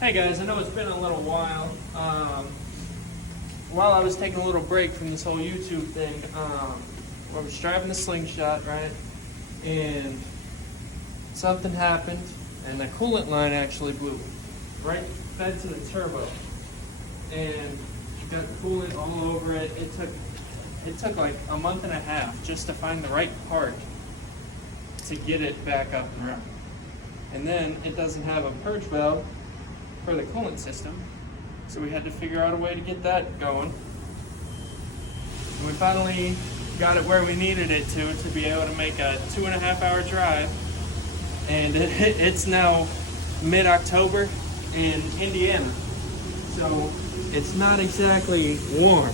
Hey guys, I know it's been a little while. While I was taking a little break from this whole YouTube thing, I was driving the Slingshot, right? And something happened, and the coolant line actually blew right fed to the turbo, and got coolant all over it. It took like a month and a half just to find the right part to get it back up and running. And then it doesn't have a purge valve for the coolant system, so we had to figure out a way to get that going. And we finally got it where we needed it to be able to make a 2.5 hour drive. And it's now mid-October in Indiana, so it's not exactly warm,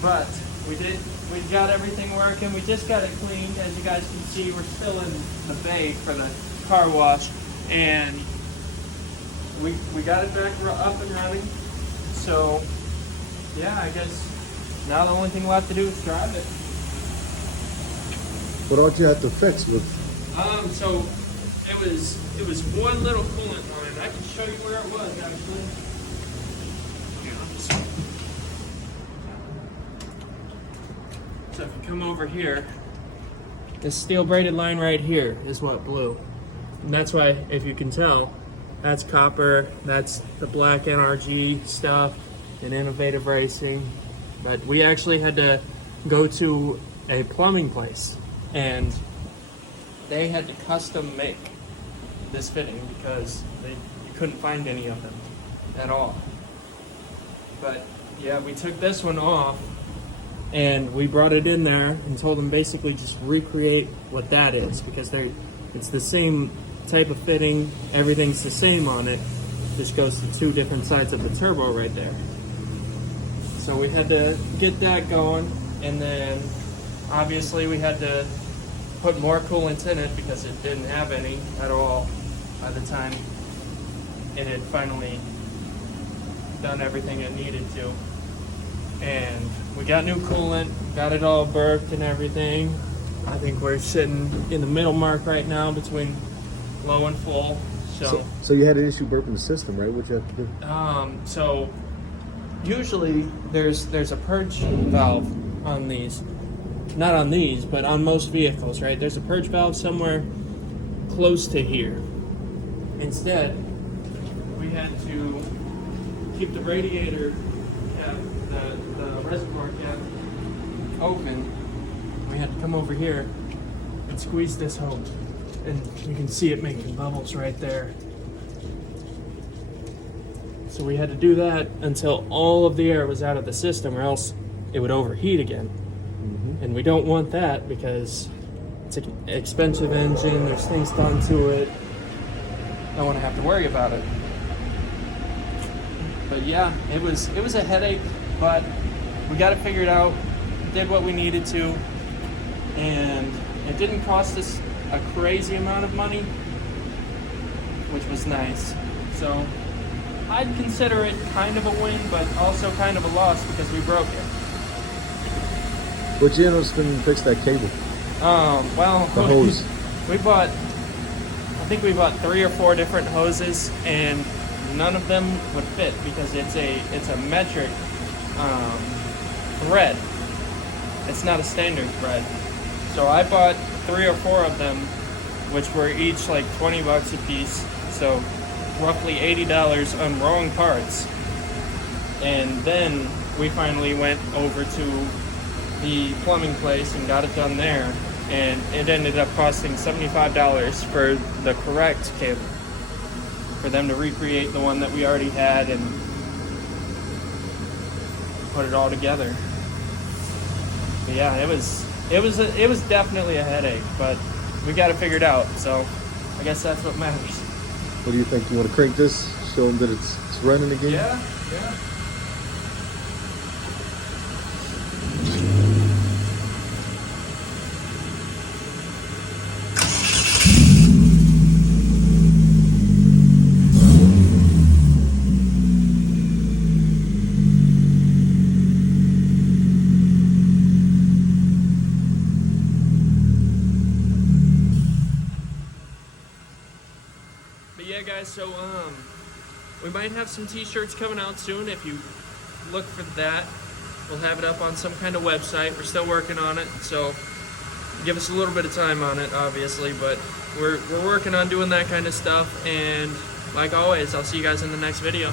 but we got everything working. We just got it cleaned. As you guys can see, we're still in the bay for the car wash, and we got it back up and running. So yeah, I guess now the only thing left to do is drive it. What else you have to fix with? So it was one little coolant line. I can show you where it was actually. So if you come over here, this steel braided line right here is what blew. And that's why, if you can tell, that's copper, that's the black NRG stuff and Innovative Racing. But we actually had to go to a plumbing place, and they had to custom make this fitting because you couldn't find any of them at all. But yeah, we took this one off and we brought it in there and told them basically just recreate what that is, because it's the same type of fitting, everything's the same on it, just goes to two different sides of the turbo right there. So we had to get that going, and then obviously we had to put more coolant in it because it didn't have any at all by the time it had finally done everything it needed to. And we got new coolant, got it all burped and everything. I think we're sitting in the middle mark right now between low and full. So you had an issue burping the system, right? What you have to do? So usually there's a purge valve on these. Not on these, but on most vehicles, right? There's a purge valve somewhere close to here. Instead, we had to keep the radiator cap, the reservoir cap open. We had to come over here and squeeze this hose. And you can see it making bubbles right there. So we had to do that until all of the air was out of the system, or else it would overheat again. And we don't want that because it's an expensive engine, there's things done to it. I don't want to have to worry about it. But yeah, it was a headache, but we got it figured out, did what we needed to, and it didn't cost us a crazy amount of money, which was nice. So I'd consider it kind of a win, but also kind of a loss because we broke it. What you end up spending to fix that cable? Well, the hose. I think we bought 3 or 4 different hoses, and none of them would fit because it's a metric thread. It's not a standard thread. So I bought 3 or 4 of them, which were each like $20 a piece. So roughly $80 on wrong parts. And then we finally went over to the plumbing place and got it done there, and it ended up costing $75 for the correct cable, for them to recreate the one that we already had and put it all together. But yeah, it was definitely a headache, but we got it figured out, so I guess that's what matters. What do you think? You want to crank this, show them that it's running again? Yeah. But yeah, guys, so we might have some t-shirts coming out soon. If you look for that, we'll have it up on some kind of website. We're still working on it, so give us a little bit of time on it, obviously, but we're working on doing that kind of stuff. And like always, I'll see you guys in the next video.